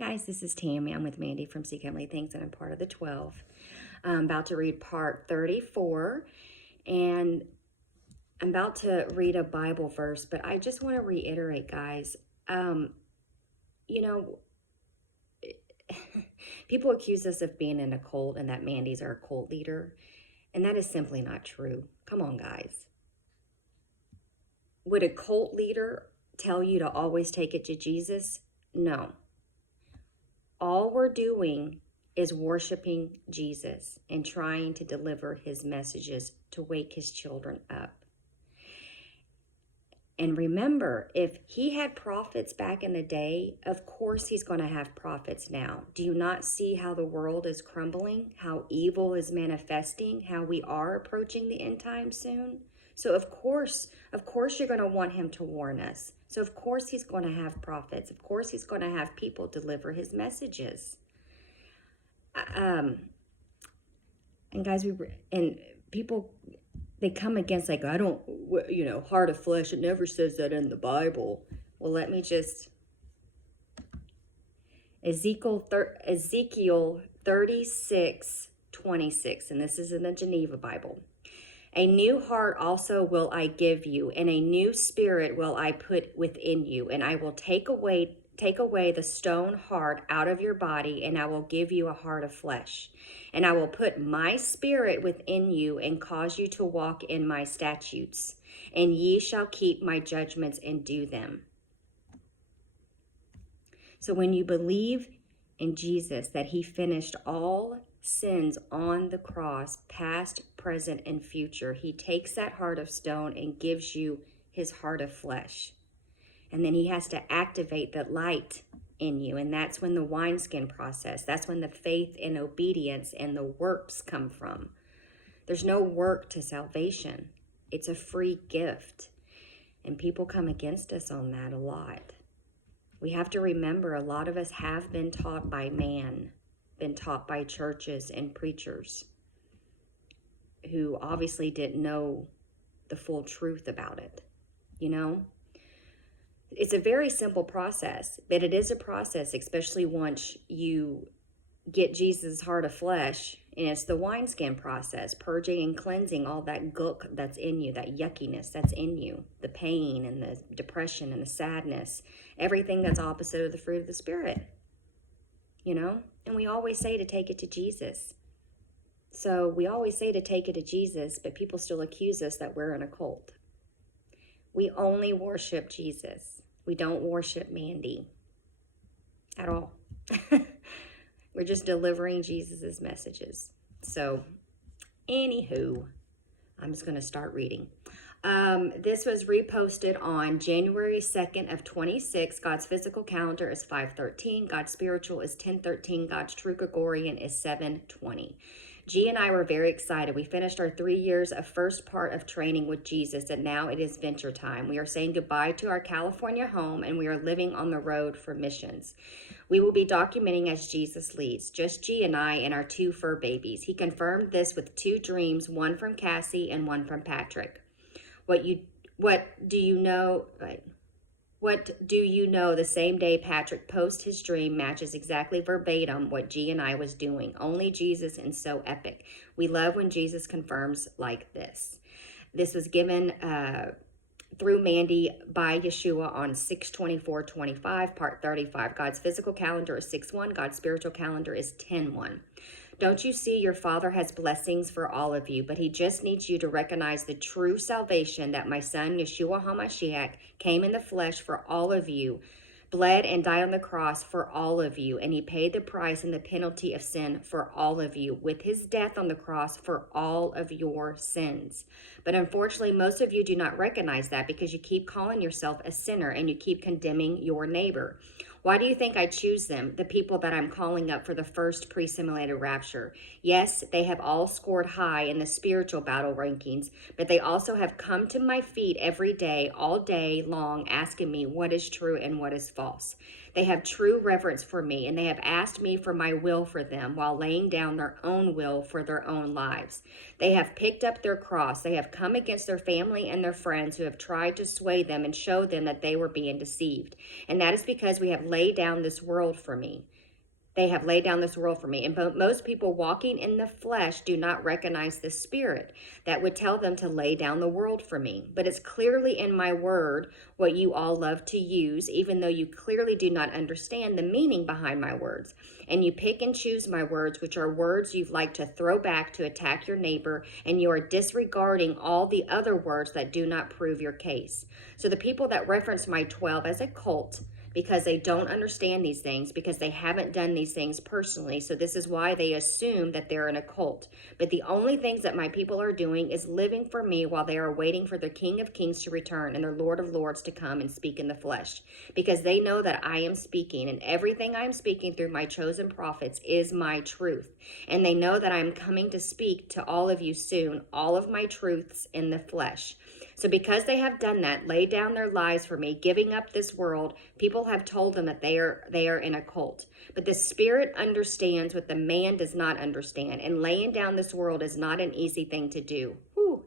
Hi guys, this is Tammy. I'm with Mandy from Seek Heavenly Things, and I'm part of the 12. I'm about to read part 34, and I'm about to read a Bible verse, but I just want to reiterate, guys, you know, people accuse us of being in a cult and that Mandy's our cult leader, and that is simply not true. Come on, guys. Would a cult leader tell you to always take it to Jesus? No. All we're doing is worshiping Jesus and trying to deliver his messages to wake his children up. And remember, if he had prophets back in the day, of course he's going to have prophets now. Do you not see how the world is crumbling, how evil is manifesting, how we are approaching the end time soon? So of course you're going to want him to warn us. So of course he's going to have prophets. Of course he's going to have people deliver his messages. And guys, people, they come against like, I don't, heart of flesh. It never says that in the Bible. Well, let me just, Ezekiel 36:26, and this is in the Geneva Bible. A new heart also will I give you, and a new spirit will I put within you, and I will take away the stone heart out of your body, and I will give you a heart of flesh. And I will put my spirit within you and cause you to walk in my statutes, and ye shall keep my judgments and do them. So when you believe in Jesus, that he finished all sins on the cross, past, present, and future, he takes that heart of stone and gives you his heart of flesh. And then he has to activate the light in you. And that's when the wineskin process, that's when the faith and obedience and the works come from. There's no work to salvation. It's a free gift. And people come against us on that a lot. We have to remember a lot of us have been taught by man, been taught by churches and preachers who obviously didn't know the full truth about it, It's a very simple process, but it is a process, especially once you get Jesus' heart of flesh, and it's the wineskin process, purging and cleansing all that gook that's in you, that yuckiness that's in you, the pain and the depression and the sadness, everything that's opposite of the fruit of the Spirit, And we always say to take it to Jesus. So we always say to take it to Jesus, but people still accuse us that we're in a cult. We only worship Jesus. We don't worship Mandy at all. We're just delivering Jesus's messages. So, anywho, I'm just going to start reading. This was reposted on January 2nd of 26. God's physical calendar is 5/13. God's spiritual is 10/13. God's true Gregorian is 7/20. G and I were very excited. We finished our 3 years of first part of training with Jesus, and now it is venture time. We are saying goodbye to our California home, and we are living on the road for missions. We will be documenting as Jesus leads, just G and I and our 2 fur babies. He confirmed this with 2 dreams, one from Cassie and one from Patrick. What do you know? The same day Patrick posts his dream matches exactly verbatim what G and I was doing. Only Jesus and so epic. We love when Jesus confirms like this. This was given through Mandy by Yeshua on 6/24/25, part 35. God's physical calendar is 6/1. God's spiritual calendar is 10/1. Don't you see your Father has blessings for all of you, but he just needs you to recognize the true salvation that my son, Yeshua HaMashiach, came in the flesh for all of you, bled and died on the cross for all of you, and he paid the price and the penalty of sin for all of you with his death on the cross for all of your sins. But unfortunately, most of you do not recognize that because you keep calling yourself a sinner and you keep condemning your neighbor. Why do you think I choose them, the people that I'm calling up for the first pre-simulated rapture? Yes, they have all scored high in the spiritual battle rankings, but they also have come to my feet every day, all day long, asking me what is true and what is false. They have true reverence for me, and they have asked me for my will for them while laying down their own will for their own lives. They have picked up their cross. They have come against their family and their friends who have tried to sway them and show them that they were being deceived. And that is because we have laid down this world for me. They have laid down this world for me. And most people walking in the flesh do not recognize the spirit that would tell them to lay down the world for me. But it's clearly in my word, what you all love to use, even though you clearly do not understand the meaning behind my words. And you pick and choose my words, which are words you'd like to throw back to attack your neighbor, and you are disregarding all the other words that do not prove your case. So the people that reference my 12 as a cult, because they don't understand these things, because they haven't done these things personally. So this is why they assume that they're in a cult. But the only things that my people are doing is living for me while they are waiting for their King of Kings to return and their Lord of Lords to come and speak in the flesh. Because they know that I am speaking, and everything I'm speaking through my chosen prophets is my truth. And they know that I'm coming to speak to all of you soon, all of my truths in the flesh. So because they have done that, laid down their lives for me, giving up this world, people have told them that they are in a cult. But the spirit understands what the man does not understand. And laying down this world is not an easy thing to do.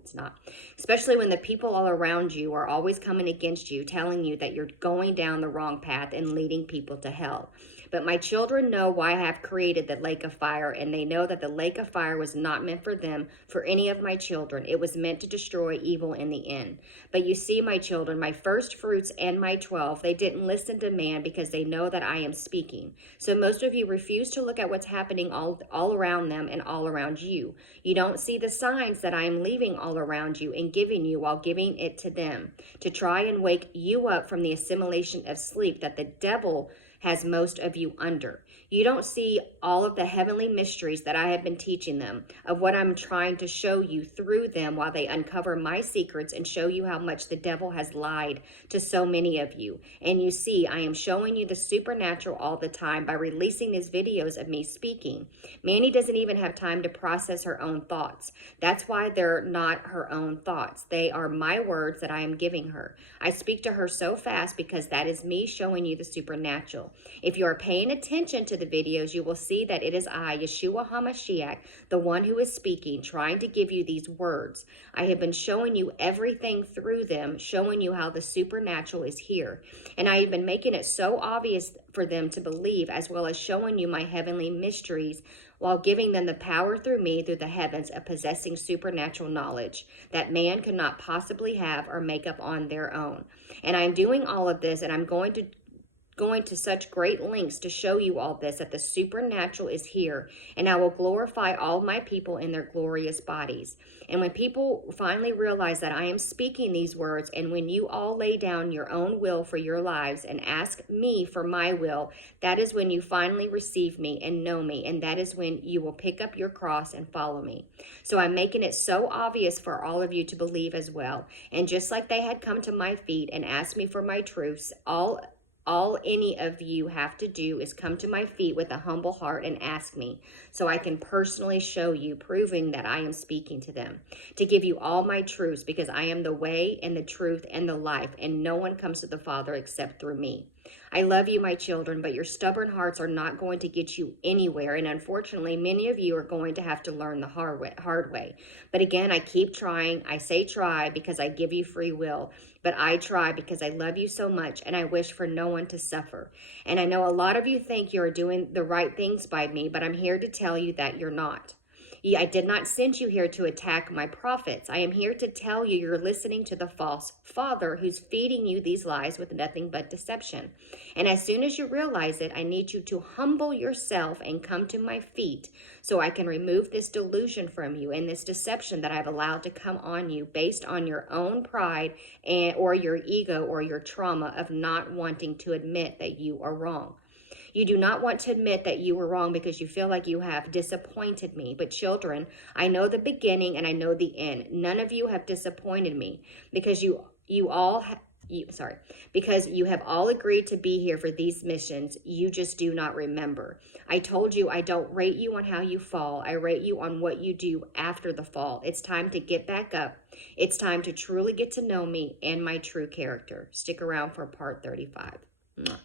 It's not. Especially when the people all around you are always coming against you, telling you that you're going down the wrong path and leading people to hell. But my children know why I have created the lake of fire, and they know that the lake of fire was not meant for them, for any of my children. It was meant to destroy evil in the end. But you see, my children, my first fruits and my 12, they didn't listen to man because they know that I am speaking. So most of you refuse to look at what's happening all around them and all around you. You don't see the signs that I am leaving all around you and giving you while giving it to them, to try and wake you up from the assimilation of sleep that the devil has most of you under. You don't see all of the heavenly mysteries that I have been teaching them, of what I'm trying to show you through them while they uncover my secrets and show you how much the devil has lied to so many of you. And you see, I am showing you the supernatural all the time by releasing these videos of me speaking. Manny doesn't even have time to process her own thoughts. That's why they're not her own thoughts. They are my words that I am giving her. I speak to her so fast because that is me showing you the supernatural. If you are paying attention to the videos, you will see that it is I, Yeshua HaMashiach, the one who is speaking, trying to give you these words. I have been showing you everything through them, showing you how the supernatural is here. And I have been making it so obvious for them to believe, as well as showing you my heavenly mysteries, while giving them the power through me, through the heavens, of possessing supernatural knowledge that man could not possibly have or make up on their own. And I'm doing all of this, and I'm going to such great lengths to show you all this, that the supernatural is here, and I will glorify all my people in their glorious bodies. And when people finally realize that I am speaking these words, and when you all lay down your own will for your lives and ask me for my will, that is when you finally receive me and know me, and that is when you will pick up your cross and follow me. So I'm making it so obvious for all of you to believe as well. And just like they had come to my feet and asked me for my truths, all any of you have to do is come to my feet with a humble heart and ask me, so I can personally show you, proving that I am speaking to them, to give you all my truths, because I am the way and the truth and the life, and no one comes to the Father except through me. I love you, my children, but your stubborn hearts are not going to get you anywhere, and unfortunately, many of you are going to have to learn the hard way. But again, I keep trying. I say try because I give you free will, but I try because I love you so much, and I wish for no one to suffer. And I know a lot of you think you are doing the right things by me, but I'm here to tell you that you're not. I did not send you here to attack my prophets. I am here to tell you you're listening to the false father who's feeding you these lies with nothing but deception. And as soon as you realize it, I need you to humble yourself and come to my feet so I can remove this delusion from you and this deception that I've allowed to come on you based on your own pride or your ego or your trauma of not wanting to admit that you are wrong. You do not want to admit that you were wrong because you feel like you have disappointed me. But children, I know the beginning and I know the end. None of you have disappointed me because you have all agreed to be here for these missions. You just do not remember. I told you I don't rate you on how you fall. I rate you on what you do after the fall. It's time to get back up. It's time to truly get to know me and my true character. Stick around for part 35. Mwah.